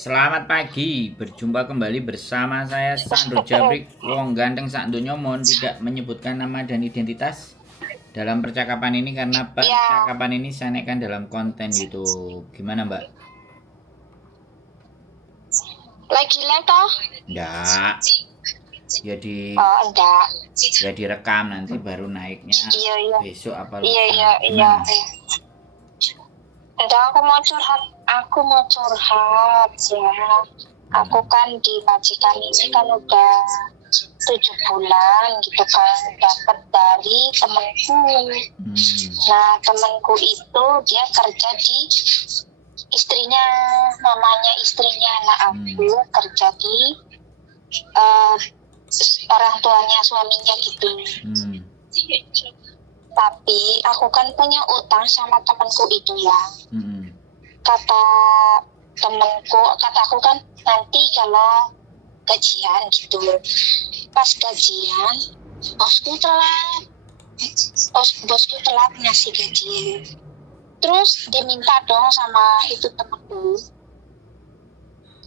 Selamat pagi, berjumpa kembali bersama saya Sandro Jabrik. Wong ganteng sak donya mohon tidak menyebutkan nama dan identitas dalam percakapan ini karena Ya, percakapan ini saya naikkan dalam konten YouTube. Gimana Mbak? lagi live toh? Enggak, ya di Oh, enggak. ya direkam nanti baru naiknya Iya, iya. besok apa Iya, lusa. iya, iya. Gimana? Enggak, aku mau curhat. Aku mau curhat ya. Aku kan di majikan ini kan udah 7 bulan gitu kan dapat dari temanku. Nah, temanku itu dia kerja di istrinya, mamanya istrinya anak aku kerja di orang tuanya suaminya gitu. Tapi aku kan punya utang sama temanku itu ya. Kata temanku, kataku kan nanti kalau gajian gitu. Pas gajian, bosku telat ngasih gajian. Terus diminta dong sama itu temanku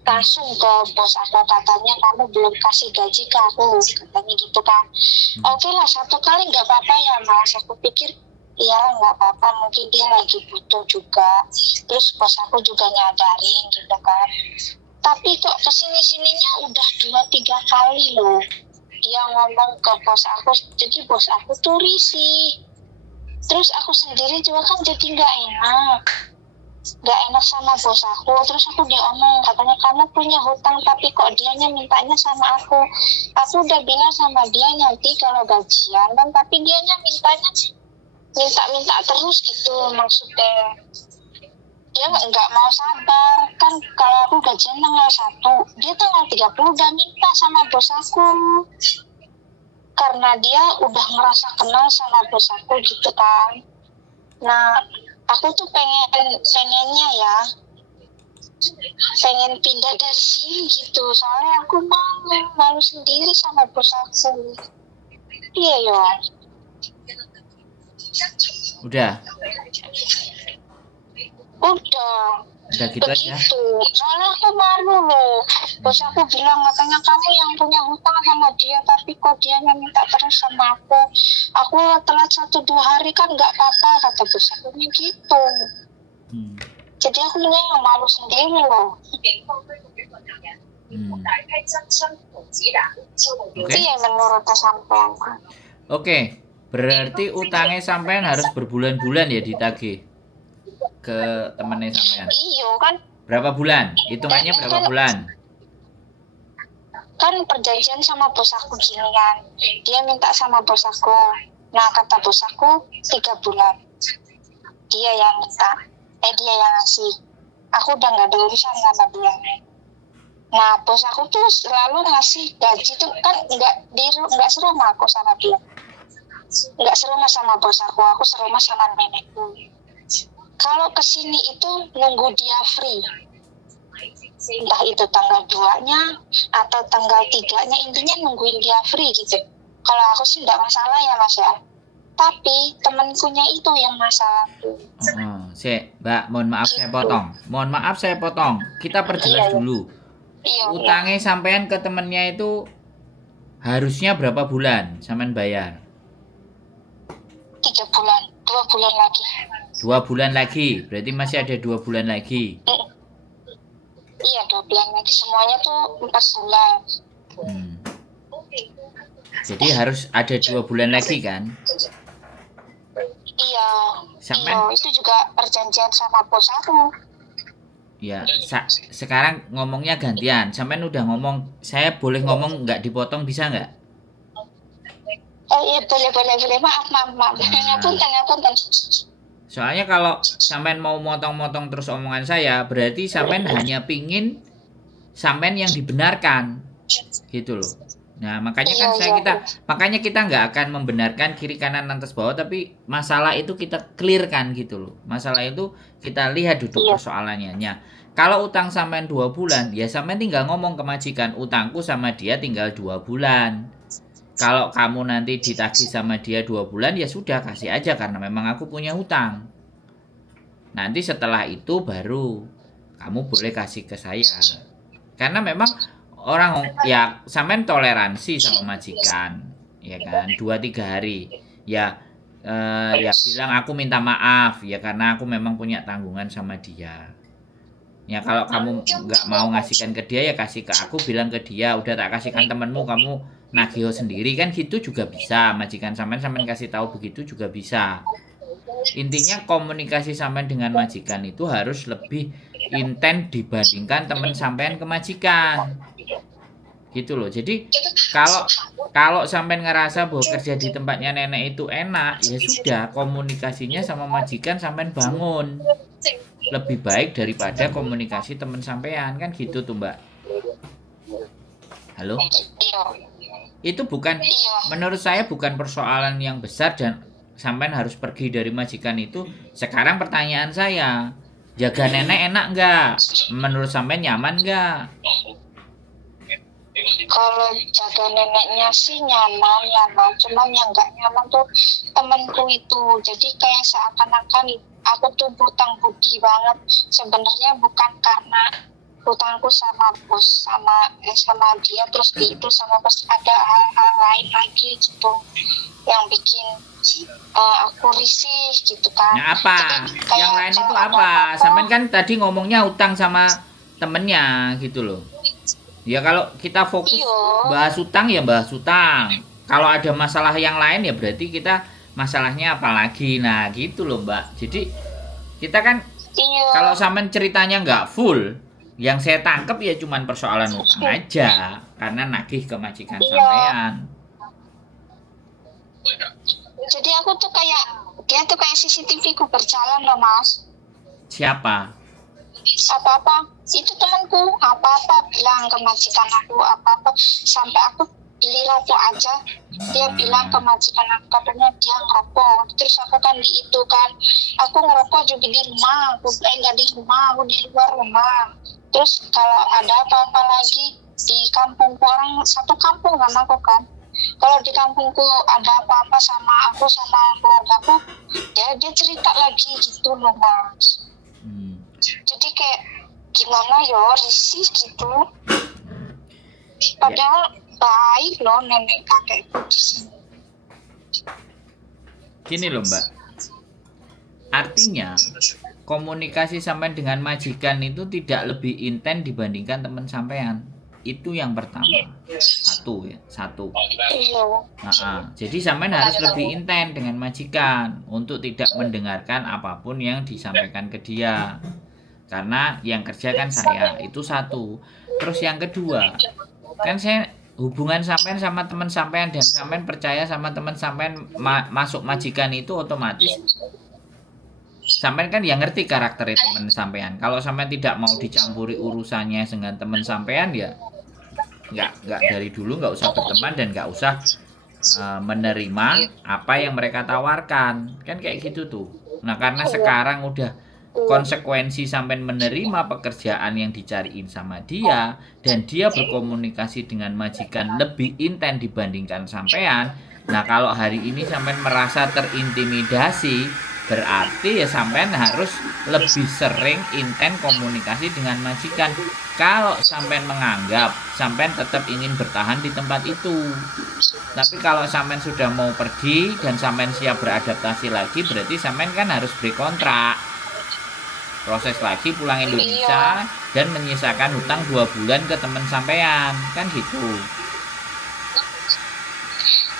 langsung ke bos aku, katanya kamu belum kasih gaji ke aku, katanya gitu kan. Oke lah, 1 kali nggak apa-apa ya mas, aku pikir iya nggak apa-apa, mungkin dia lagi butuh juga. Terus bos aku juga nyadarin gitu kan. Tapi kok kesini-sininya udah 2-3 kali loh dia ngomong ke bos aku, jadi bos aku tuh risih. Terus aku sendiri juga kan jadi nggak enak sama bos aku. Terus aku diomong, katanya kamu punya hutang tapi kok dianya mintanya sama aku udah bilang sama dia nanti kalau gajian kan, tapi dianya minta terus gitu. Maksudnya dia nggak mau sabar kan, kalau aku gajian tanggal 1, dia tanggal 30 udah minta sama bos aku karena dia udah ngerasa kenal sama bos aku gitu kan. Nah, aku tuh pengennya ya pengen pindah dari sini gitu, soalnya aku malu sendiri sama bos aku. Iya yo. Udah gitu aja. Begitu, soalnya aku malu loh. Bos aku bilang katanya kamu yang punya hutang sama dia, tapi kok dia minta terus sama aku telat 1-2 hari kan nggak apa-apa, kata bos aku gitu. Jadi aku yang malu sendiri loh. Itu ya menurut sampean. Oke, berarti utangnya sampean harus berbulan-bulan ya ditagih ke temennya sampean. Iya kan. Berapa bulan? Hitungannya berapa bulan? Kan perjanjian sama bos aku gini kan, dia minta sama bos aku. Nah, kata bos aku 3 bulan dia yang minta, dia yang ngasih. Aku udah nggak ada urusan sama dia. Nah, bos aku tuh selalu ngasih gaji tuh kan nggak serumah aku sama dia, nggak serumah sama bos aku serumah sama nenekku. Kalau kesini itu nunggu dia free, entah itu tanggal 2-nya atau tanggal 3-nya, intinya nungguin dia free gitu. Kalau aku sih nggak masalah ya mas ya, tapi temenkunya itu yang masalah. Mbak, mohon maaf saya potong. Kita perjelas dulu. Utangnya sampean ke temennya itu harusnya berapa bulan sampean bayar? 3 bulan, 2 bulan lagi. 2 bulan lagi, berarti masih ada 2 bulan lagi. Iya, 2 bulan lagi, semuanya tuh 4 bulan. Jadi harus ada 2 bulan lagi kan? Iya, itu juga perjanjian sama bos aku. Ya, sekarang ngomongnya gantian. Sampean udah ngomong, saya boleh ngomong nggak dipotong, bisa nggak? Iya, boleh. Maaf. Ngapunten. Soalnya kalau sampean mau motong-motong terus omongan saya, berarti sampean hanya pingin sampean yang dibenarkan, gitu loh. Nah, makanya kan makanya kita nggak akan membenarkan kiri kanan atas bawah, tapi masalah itu kita clearkan gitu loh. Masalah itu kita lihat duduk persoalannya. Nah, kalau utang sampean 2 bulan, ya sampean tinggal ngomong ke majikan, utangku sama dia tinggal 2 bulan. Kalau kamu nanti ditagih sama dia 2 bulan, ya sudah kasih aja karena memang aku punya hutang. Nanti setelah itu baru kamu boleh kasih ke saya. Karena memang orang ya sampean toleransi sama majikan, ya kan, 2-3 hari. Ya ya bilang aku minta maaf ya karena aku memang punya tanggungan sama dia. Ya kalau kamu nggak mau ngasihkan ke dia ya kasih ke aku, bilang ke dia udah tak kasihkan temenmu, kamu nagih sendiri, kan gitu juga bisa. Majikan sampean kasih tahu begitu juga bisa. Intinya komunikasi sampean dengan majikan itu harus lebih intens dibandingkan teman sampean ke majikan. Gitu loh. Jadi kalau kalau sampean ngerasa bahwa kerja di tempatnya nenek itu enak, ya sudah, komunikasinya sama majikan sampean bangun. Lebih baik daripada komunikasi teman sampean, kan gitu tuh, Mbak. Halo? Iya. Itu bukan, menurut saya bukan persoalan yang besar dan sampean harus pergi dari majikan itu. Sekarang pertanyaan saya, jaga nenek enak nggak? Menurut sampean nyaman nggak? Kalau jaga neneknya sih nyaman, cuman yang nggak nyaman tuh temenku itu. Jadi kayak seakan-akan aku tuh hutang budi banget. Sebenarnya bukan karena hutangku sama bos, sama dia, terus itu sama bos, ada hal-hal lain lagi gitu yang bikin aku risih gitu kan. Nah, apa? Jadi, yang lain itu apa? Sampean kan tadi ngomongnya utang sama temennya gitu loh. Ya kalau kita fokus bahas utang ya bahas utang. Kalau ada masalah yang lain ya berarti kita masalahnya apa lagi. Nah gitu loh Mbak. Jadi kita kan kalau sampean ceritanya nggak full, yang saya tangkep ya cuman persoalan utang aja, karena nagih ke majikan sampean. Jadi aku tuh kayak, dia tuh kayak CCTV ku berjalan loh Mas. Siapa? Apa-apa, itu temanku, apa-apa bilang ke majikan aku, apa-apa, sampai aku beli rokok aja, dia bilang ke majikan aku, katanya dia ngerokok. Terus aku kan di itu kan, aku ngerokok juga di rumah, aku nggak di rumah, aku di luar rumah. Terus kalau ada apa-apa lagi di kampungku, orang satu kampung kan aku kan, kalau di kampungku ada apa-apa sama aku sama keluargaku, dia cerita lagi gitu loh Mas. Jadi kayak gimana ya, risih gitu. Padahal baik loh nenek kakekku di sini. Gini loh Mbak, artinya komunikasi sampean dengan majikan itu tidak lebih intens dibandingkan teman sampean. Itu yang pertama. Satu. Jadi sampean harus lebih intens dengan majikan untuk tidak mendengarkan apapun yang disampaikan ke dia. Karena yang kerja kan saya, itu satu. Terus yang kedua, kan saya hubungan sampean sama teman sampean dan sampean percaya sama teman sampean masuk majikan itu otomatis sampean kan yang ngerti karakter teman sampean. Kalau sampean tidak mau dicampuri urusannya dengan teman sampean ya nggak dari dulu nggak usah berteman dan nggak usah menerima apa yang mereka tawarkan, kan kayak gitu tuh. Nah karena sekarang udah konsekuensi sampai menerima pekerjaan yang dicariin sama dia dan dia berkomunikasi dengan majikan lebih intens dibandingkan sampean. Nah kalau hari ini sampean merasa terintimidasi, berarti ya sampean harus lebih sering intens komunikasi dengan majikan. Kalau sampean menganggap sampean tetap ingin bertahan di tempat itu, tapi kalau sampean sudah mau pergi dan sampean siap beradaptasi lagi, berarti sampean kan harus beri kontrak, proses lagi pulang Indonesia dan menyisakan hutang 2 bulan ke teman sampean, kan gitu.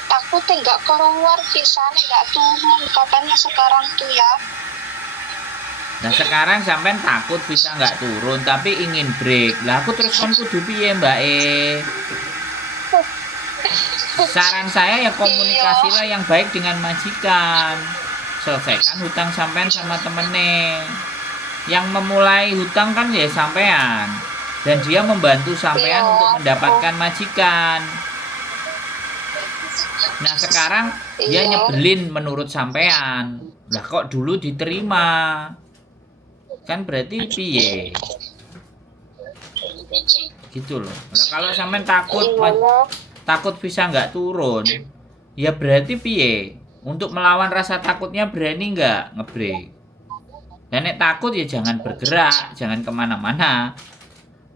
Takutnya nggak keluar, visanya nggak turun katanya sekarang tuh ya. Nah sekarang sampean takut bisa nggak turun tapi ingin break. Lah aku terus kon kudu piye Mbak Saran saya ya komunikasilah yang baik dengan majikan. Selesaikan hutang sampean sama temennya. Yang memulai hutang kan ya sampean, dan dia membantu sampean untuk mendapatkan majikan. Nah sekarang dia nyebelin menurut sampean. Lah kok dulu diterima? Kan berarti piye? Gitu loh. Nah kalau sampean takut bisa nggak turun, ya berarti piye? Untuk melawan rasa takutnya berani nggak ngebreak? Dan nek takut ya jangan bergerak, jangan kemana-mana.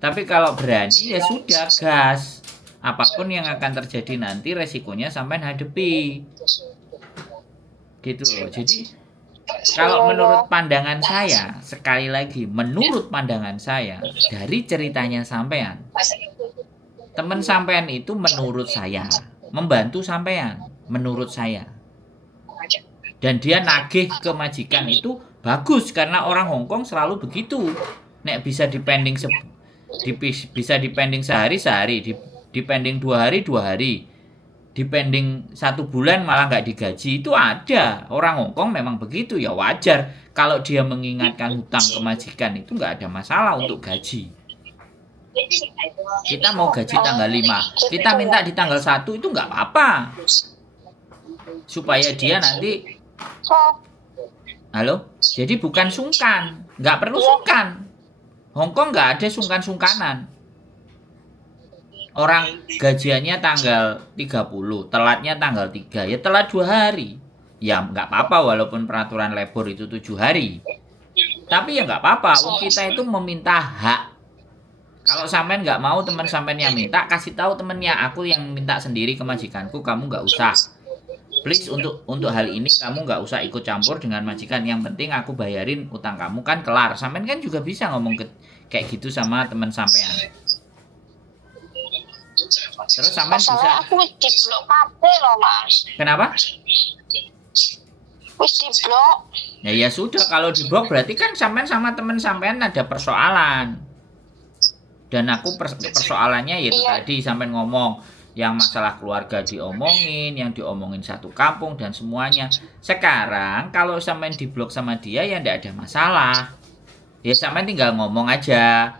Tapi kalau berani ya sudah gas. Apapun yang akan terjadi nanti resikonya sampai hadapi. Gitu loh. Jadi kalau menurut pandangan saya, sekali lagi menurut pandangan saya dari ceritanya sampean, teman sampean itu menurut saya membantu sampean, menurut saya. Dan dia nagih ke majikan itu bagus karena orang Hongkong selalu begitu. Nek bisa dipending bisa dipending sehari, dipending 2 hari, 2 hari, dipending 1 bulan malah nggak digaji, itu ada. Orang Hongkong memang begitu, ya wajar. Kalau dia mengingatkan hutang ke majikan itu nggak ada masalah untuk gaji. Kita mau gaji tanggal 5, kita minta di tanggal 1 itu nggak apa-apa. Supaya dia nanti halo, jadi bukan sungkan, nggak perlu sungkan. Hongkong nggak ada sungkan-sungkanan. Orang gajiannya tanggal 30, telatnya tanggal 3, ya telat 2 hari. Ya nggak apa-apa walaupun peraturan labor itu 7 hari. Tapi ya nggak apa-apa, kita itu meminta hak. Kalau sampean nggak mau teman sampean yang minta, kasih tahu temennya, aku yang minta sendiri ke majikanku, kamu nggak usah. Please untuk hal ini kamu nggak usah ikut campur dengan majikan. Yang penting aku bayarin utang kamu kan kelar. Sampean kan juga bisa ngomong kayak gitu sama teman sampean. Terus sampean bisa. Aku di blok kabeh loh Mas. Kenapa? Wis di blok. Ya sudah, kalau di blok berarti kan sampean sama teman sampean ada persoalan. Dan aku persoalannya yaitu tadi sampean ngomong yang masalah keluarga diomongin, yang diomongin satu kampung dan semuanya. Sekarang kalau sampean diblok sama dia ya ndak ada masalah. Ya sampean tinggal ngomong aja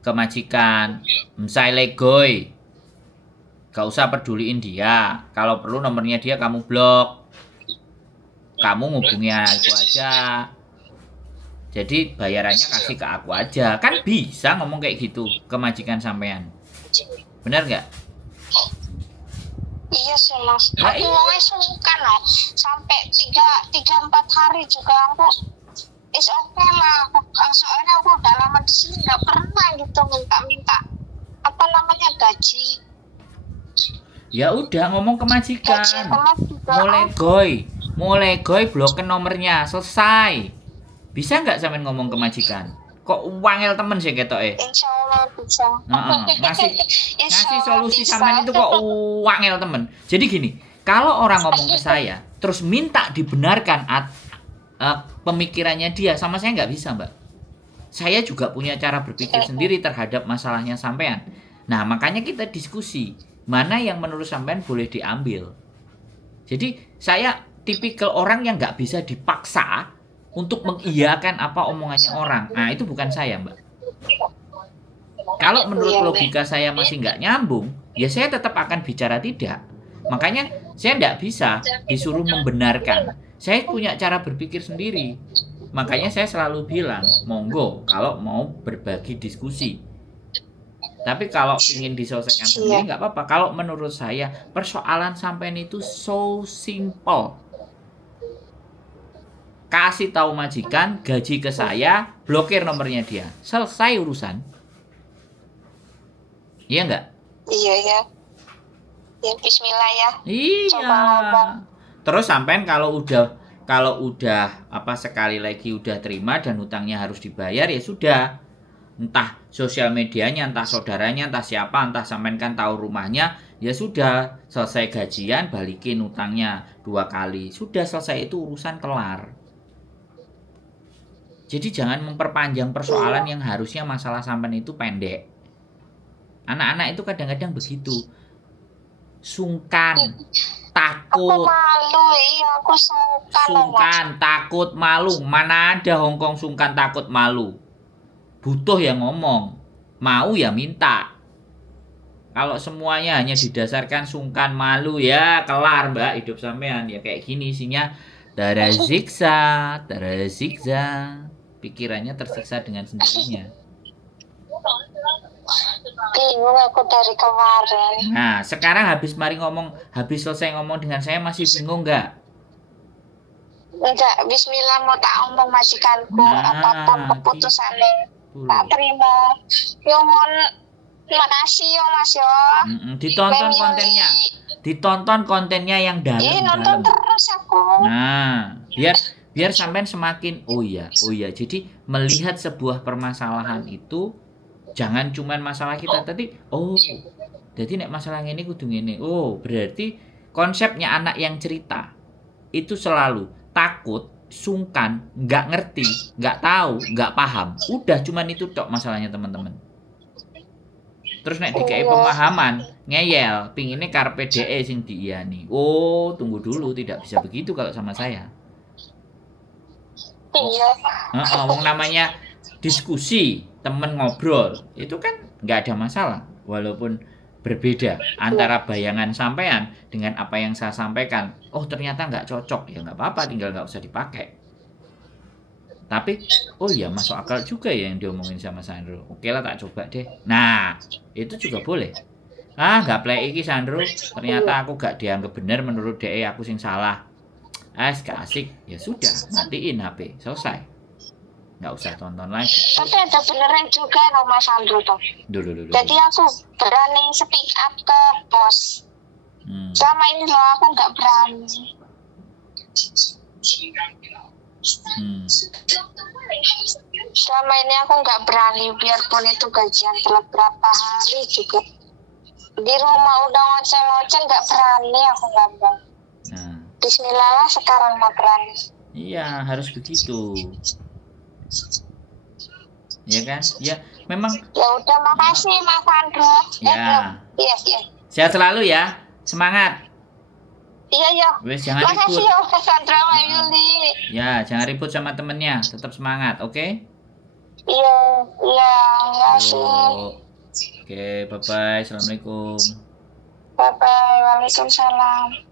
ke majikan, "Msai legoy." Gak usah peduliin dia. Kalau perlu nomornya dia kamu blok. Kamu ngubungi aku aja. Jadi bayarannya kasih ke aku aja. Kan bisa ngomong kayak gitu ke majikan sampean. Benar nggak? Iya sih Mas. Aku mau sungkan loh. Sampai 3-4 hari juga aku is oke lah. Soalnya aku udah lama di sini nggak pernah gitu minta apa namanya gaji. Ya udah ngomong ke majikan. Mulai goy blokin nomornya, selesai. Bisa nggak sampean ngomong ke majikan? Kok wangel temen sih ketoke? Insyaallah bisa. Ngasih solusi sampean itu kok wangel temen. Jadi gini, kalau orang ngomong ke saya terus minta dibenarkan pemikirannya dia, sama saya nggak bisa, Mbak. Saya juga punya cara berpikir sendiri terhadap masalahnya sampean. Nah, makanya kita diskusi mana yang menurut sampean boleh diambil. Jadi saya tipikal orang yang nggak bisa dipaksa untuk mengiyakan apa omongannya orang. Nah, itu bukan saya, Mbak. Kalau menurut logika saya masih nggak nyambung, ya saya tetap akan bicara tidak. Makanya saya nggak bisa disuruh membenarkan. Saya punya cara berpikir sendiri. Makanya saya selalu bilang, monggo kalau mau berbagi diskusi. Tapi kalau ingin diselesaikan sendiri nggak apa-apa. Kalau menurut saya, persoalan sampean itu so simple. Kasih tahu majikan, gaji ke saya, blokir nomornya dia. Selesai urusan. Iya enggak? Iya ya. Ya bismillah ya. Iya. Terus sampean kalau udah apa sekali lagi udah terima dan hutangnya harus dibayar ya sudah. Entah sosial medianya, entah saudaranya, entah siapa, entah sampean kan tahu rumahnya, ya sudah selesai gajian balikin hutangnya 2 kali. Sudah selesai itu urusan kelar. Jadi jangan memperpanjang persoalan yang harusnya masalah sampean itu pendek. Anak-anak itu kadang-kadang begitu. Sungkan, takut. Aku malu, iya aku sungkan, takut, malu. Mana ada Hongkong sungkan, takut, malu. Butuh yang ngomong. Mau ya minta. Kalau semuanya hanya didasarkan sungkan, malu, ya kelar Mbak hidup sampean. Ya kayak gini isinya. Darah zigzag. Pikirannya tersiksa dengan sendirinya. Bingung aku dari kemarin. Nah, sekarang habis selesai ngomong dengan saya masih bingung nggak? enggak, bismillah mau tak omong majikanku, Nah, apapun keputusannya gitu tak loh. terima. Yo mohon makasih yo Mas yo. Ditonton Mem kontennya. Yuli. Ditonton kontennya yang Nonton dalam-dalam. terus aku. Nah, biar sampean semakin oh iya. Jadi melihat sebuah permasalahan itu jangan cuman masalah kita tadi. Oh, jadi nek masalah ini kudu ngene. Oh, berarti konsepnya anak yang cerita itu selalu takut, sungkan, nggak ngerti, nggak tahu, nggak paham. Udah cuman itu tok masalahnya teman-teman. Terus nek dikei Iya. pemahaman, ngeyel, pinginnya karpe DE sing diiyani. Oh, tunggu dulu, tidak bisa begitu kalau sama saya. Iya. Wong namanya diskusi, temen ngobrol, itu kan nggak ada masalah. Walaupun berbeda antara bayangan sampean dengan apa yang saya sampaikan. Oh, ternyata nggak cocok, ya nggak apa-apa, tinggal nggak usah dipakai. Tapi, oh iya masuk akal juga ya yang diomongin sama Sandro. Oke lah tak coba deh. Nah, itu juga boleh. Nggak play iki Sandro. Ternyata aku gak dianggap benar menurut DE aku sing salah. Gak asik. Ya sudah, matiin HP. Selesai. Nggak usah tonton lagi. Tapi ada beneran juga no Mas Andro tuh. Dulu. Jadi aku berani speak up ke bos. Selama ini loh aku nggak berani. Selama ini aku nggak berani, biarpun itu gajian telat berapa hari juga. Di rumah udah ngoceh-ngoceh nggak berani aku ngomong. Bismillah lah sekarang mau berani. Iya, harus begitu. Ya kan? Ya, memang. Ya udah, makasih Mas Andro. Ya. Iya. Sehat selalu ya. Semangat. Iya. Wes jangan makasih ribut. Ya Mas Andro sama Yuli. Ya, jangan ribut sama temennya. Tetap semangat, oke? Iya. Makasih. Oke, bye-bye. Assalamualaikum. Bye-bye. Waalaikumsalam.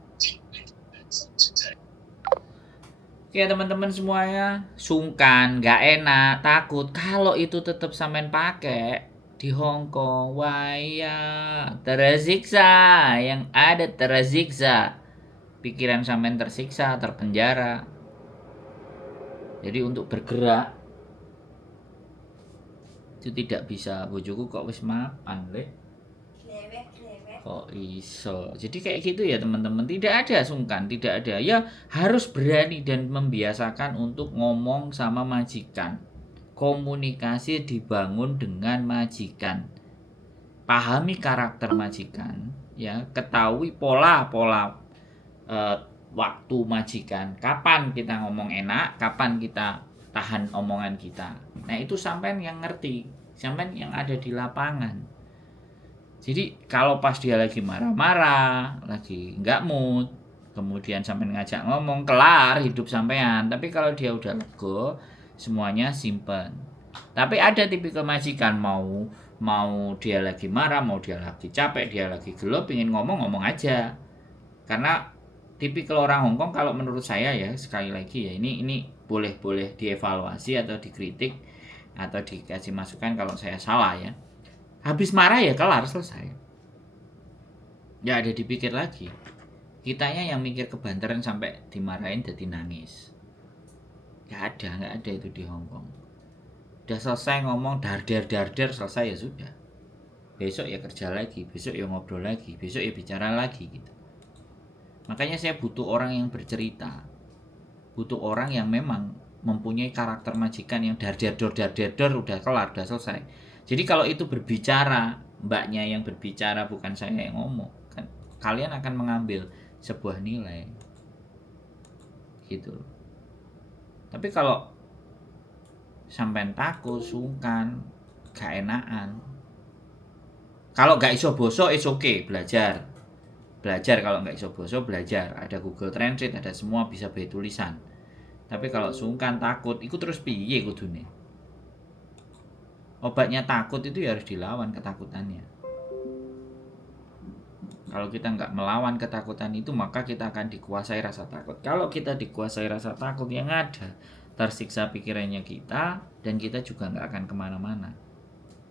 Oke teman-teman semuanya, sungkan, gak enak, takut. Kalau itu tetap sampean pakai di Hong Kong, wah ya tersiksa, yang ada tersiksa. Pikiran sampean tersiksa, terpenjara. Jadi untuk bergerak itu tidak bisa. Bojoku kok wis mapan le. Kok iso. Jadi kayak gitu ya teman-teman. Tidak ada sungkan, tidak ada. Ya harus berani dan membiasakan untuk ngomong sama majikan. Komunikasi dibangun dengan majikan. Pahami karakter majikan, ya, ketahui pola-pola waktu majikan. Kapan kita ngomong enak, kapan kita tahan omongan kita. Nah, itu sampean yang ngerti, sampean yang ada di lapangan. Jadi kalau pas dia lagi marah-marah, lagi nggak mood, kemudian sampean ngajak ngomong, kelar hidup sampean. Tapi kalau dia udah lego, semuanya simpen. Tapi ada tipikal majikan mau dia lagi marah, mau dia lagi capek, dia lagi gelo, pingin ngomong aja. Karena tipikal orang Hongkong kalau menurut saya ya, sekali lagi ya, ini boleh dievaluasi atau dikritik atau dikasih masukan kalau saya salah ya. Habis marah ya kelar, selesai. Ya ada dipikir lagi. Kitanya yang mikir kebanteran sampai dimarahin jadi nangis. Gak ada itu di Hongkong. Udah selesai ngomong darder selesai ya sudah. Besok ya kerja lagi, besok ya ngobrol lagi, besok ya bicara lagi gitu. Makanya saya butuh orang yang bercerita. Butuh orang yang memang mempunyai karakter majikan yang darder udah kelar, udah selesai. Jadi kalau itu berbicara, mbaknya yang berbicara bukan saya yang ngomong, kan kalian akan mengambil sebuah nilai. Gitu. Tapi kalau sampean takut, sungkan, gak enakan. Kalau gak iso boso, it's okay, belajar. Belajar kalau gak iso boso, belajar. Ada Google Translate, ada semua bisa baca tulisan. Tapi kalau sungkan, takut, ikut terus piye kudune. Obatnya takut itu ya harus dilawan ketakutannya. Kalau kita nggak melawan ketakutan itu, maka kita akan dikuasai rasa takut. Kalau kita dikuasai rasa takut, yang ada tersiksa pikirannya kita, dan kita juga nggak akan kemana-mana.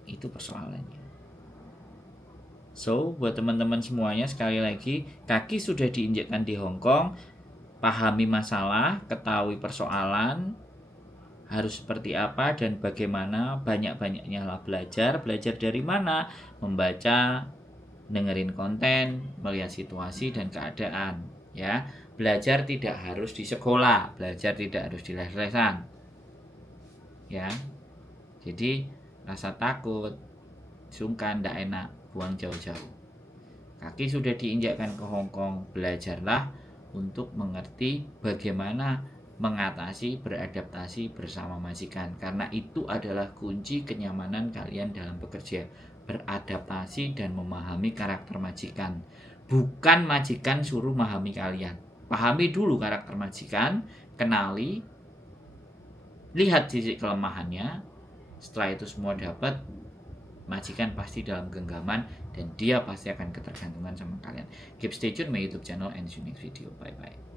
Itu persoalannya. So, buat teman-teman semuanya, sekali lagi, kaki sudah diinjakkan di Hong Kong, pahami masalah, ketahui persoalan harus seperti apa dan bagaimana, banyak-banyaknya lah belajar dari mana? Membaca, dengerin konten, melihat situasi dan keadaan, ya. Belajar tidak harus di sekolah, belajar tidak harus di les-lesan, ya. Jadi rasa takut, sungkan, tidak enak, buang jauh-jauh. Kaki sudah diinjakkan ke Hongkong, belajarlah untuk mengerti bagaimana mengatasi, beradaptasi bersama majikan. Karena itu adalah kunci kenyamanan kalian dalam bekerja. Beradaptasi dan memahami karakter majikan. Bukan majikan suruh memahami kalian. Pahami dulu karakter majikan, kenali, lihat sisi kelemahannya. Setelah itu semua dapat, majikan pasti dalam genggaman dan dia pasti akan ketergantungan sama kalian. Keep stay tune my YouTube channel and see you next video. Bye bye.